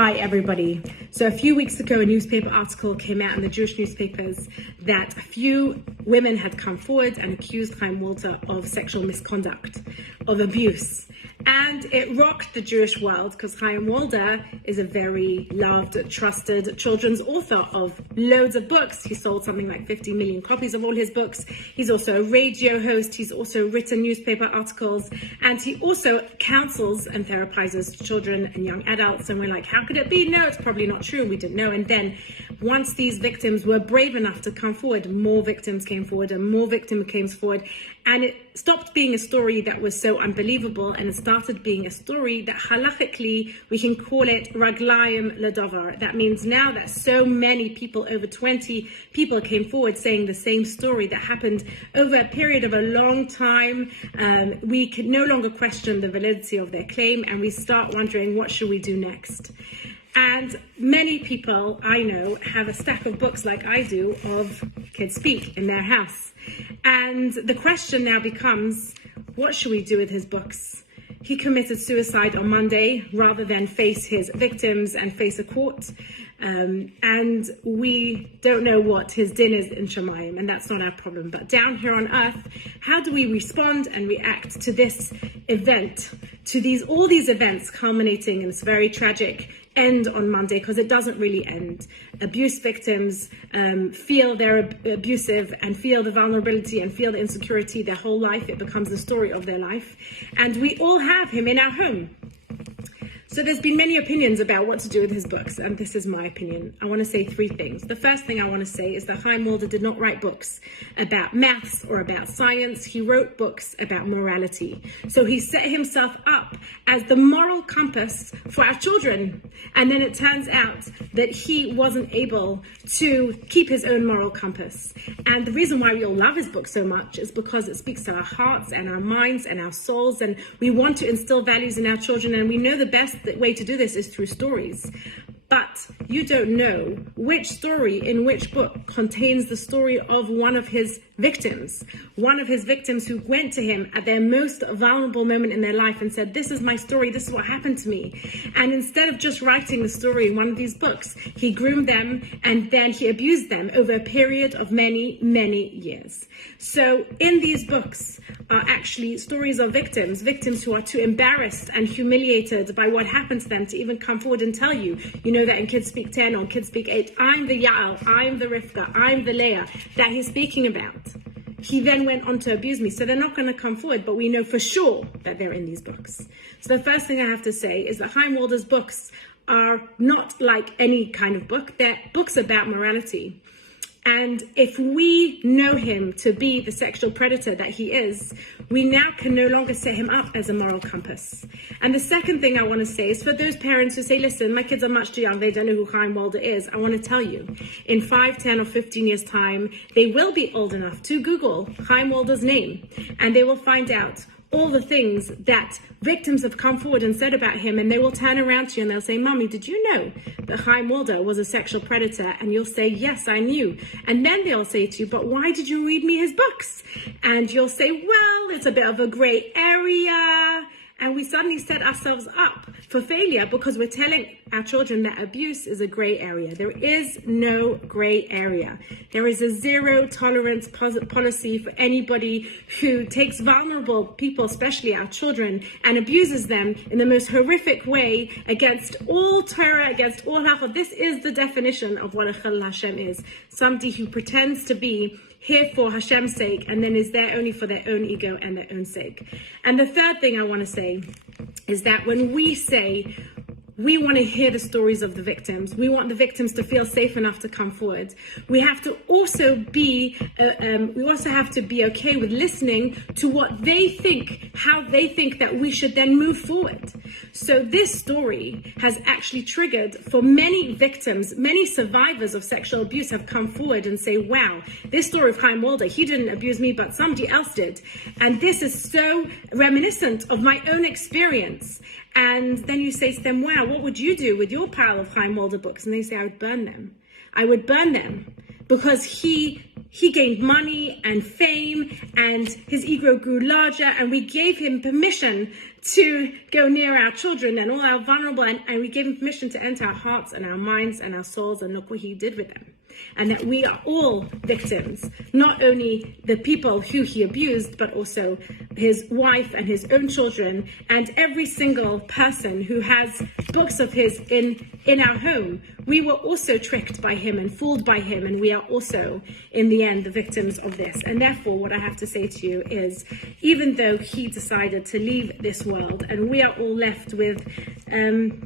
Hi everybody. So a few weeks ago, a newspaper article came out in the Jewish newspapers that a few women had come forward and accused Chaim Walder of sexual misconduct, of abuse. And it rocked the Jewish world because Chaim Walder is a very loved, trusted children's author of loads of books. He sold something like 50 million copies of all his books. He's also a radio host. He's also written newspaper articles. And he also counsels and therapizes children and young adults. And we're like, how could it be? No, it's probably not true. We didn't know. And then once these victims were brave enough to come forward, more victims came forward and more victims came forward. And it stopped being a story that was so unbelievable, and it started being a story that halachically we can call it raglayim ledavar. That means now that so many people, over 20 people came forward saying the same story that happened over a period of a long time, we can no longer question the validity of their claim, and we start wondering, what should we do next? And many people I know have a stack of books like I do of Kids Speak in their house. And the question now becomes, what should we do with his books? He committed suicide on Monday rather than face his victims and face a court. And we don't know what his din is in Shemayim, and that's not our problem. But down here on earth, how do we respond and react to this event, to all these events culminating in this very tragic end on Monday, because it doesn't really end. Abuse victims feel they're abusive and feel the vulnerability and feel the insecurity their whole life. It becomes the story of their life. And we all have him in our home. So there's been many opinions about what to do with his books, and this is my opinion. I want to say three things. The first thing I want to say is that Chaim Walder did not write books about maths or about science. He wrote books about morality. So he set himself up as the moral compass for our children. And then it turns out that he wasn't able to keep his own moral compass. And the reason why we all love his book so much is because it speaks to our hearts and our minds and our souls, and we want to instill values in our children, and we know the best way to do this is through stories. But you don't know which story in which book contains the story of one of his victims who went to him at their most vulnerable moment in their life and said, this is my story, this is what happened to me. And instead of just writing the story in one of these books, he groomed them and then he abused them over a period of many, many years. So in these books are actually stories of victims who are too embarrassed and humiliated by what happened to them to even come forward and tell you. You know that in Kids Speak 10 or Kids Speak 8, I'm the Yael, I'm the Rivka, I'm the Leah that he's speaking about. He then went on to abuse me. So they're not going to come forward, but we know for sure that they're in these books. So the first thing I have to say is that Chaim Walder's books are not like any kind of book. They're books about morality. And if we know him to be the sexual predator that he is, we now can no longer set him up as a moral compass. And the second thing I want to say is for those parents who say, listen, my kids are much too young, they don't know who Chaim Walder is. I want to tell you, in 5, 10 or 15 years time, they will be old enough to Google Chaim Walder's name, and they will find out all the things that victims have come forward and said about him, and they will turn around to you and they'll say, Mommy, did you know that Chaim Walder was a sexual predator? And you'll say, yes, I knew. And then they'll say to you, but why did you read me his books? And you'll say, well, it's a bit of a gray area. And we suddenly set ourselves up for failure because we're telling our children that abuse is a gray area. There is no gray area. There is a zero tolerance policy for anybody who takes vulnerable people, especially our children, and abuses them in the most horrific way against all Torah, against all halachot. This is the definition of what a Chilul Hashem is. Somebody who pretends to be here for Hashem's sake and then is there only for their own ego and their own sake. And the third thing I want to say is that when we say we want to hear the stories of the victims, we want the victims to feel safe enough to come forward, we have to also be okay with listening to what they think, how they think that we should then move forward. So this story has actually triggered for many victims, many survivors of sexual abuse have come forward and say, wow, this story of Chaim Walder, he didn't abuse me, but somebody else did. And this is so reminiscent of my own experience. And then you say to them, wow, what would you do with your pile of Chaim Walder books? And they say, I would burn them. I would burn them because he he gained money and fame, and his ego grew larger, and we gave him permission to go near our children and all our vulnerable, and we gave him permission to enter our hearts and our minds and our souls, and look what he did with them. And that we are all victims, not only the people who he abused, but also his wife and his own children, and every single person who has books of his in our home. We were also tricked by him and fooled by him, and we are also, in the end, the victims of this. And therefore, what I have to say to you is, even though he decided to leave this world, and we are all left with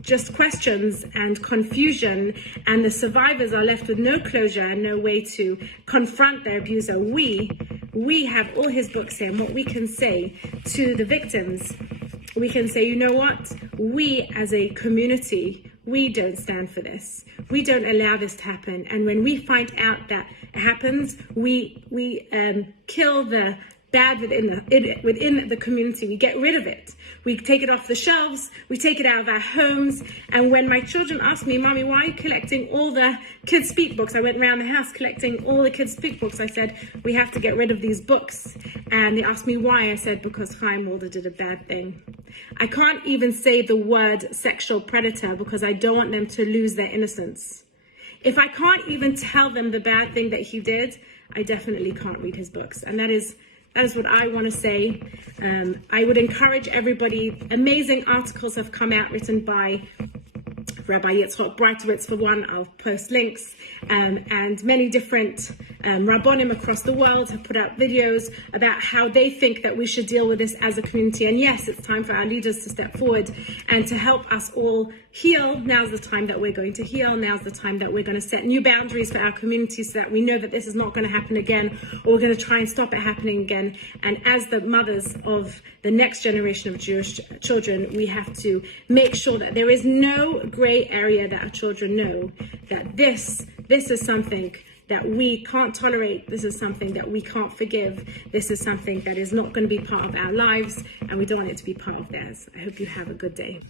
just questions and confusion, and the survivors are left with no closure and no way to confront their abuser, we have all his books here, and what we can say to the victims, we can say, you know what? We as a community, we don't stand for this. We don't allow this to happen. And when we find out that it happens, we kill the bad within the community. We get rid of it. We take it off the shelves. We take it out of our homes. And when my children ask me, Mommy, why are you collecting all the kids' speak books? I went around the house collecting all the kids' speak books. I said, we have to get rid of these books. And they asked me why. I said, because Chaim Walder did a bad thing. I can't even say the word sexual predator because I don't want them to lose their innocence. If I can't even tell them the bad thing that he did, I definitely can't read his books. And that is what I want to say. I would encourage everybody. Amazing articles have come out written by Rabbi Yitzchok Breitowitz, for one. I'll post links. And many different Rabbonim across the world have put out videos about how they think that we should deal with this as a community. And yes, it's time for our leaders to step forward and to help us all heal. Now's the time that we're going to heal. Now's the time that we're going to set new boundaries for our community so that we know that this is not going to happen again, or we're going to try and stop it happening again. And as the mothers of the next generation of Jewish children, we have to make sure that there is no gray area, that our children know that this is something that we can't tolerate. This is something that we can't forgive. This is something that is not going to be part of our lives, and we don't want it to be part of theirs. I hope you have a good day.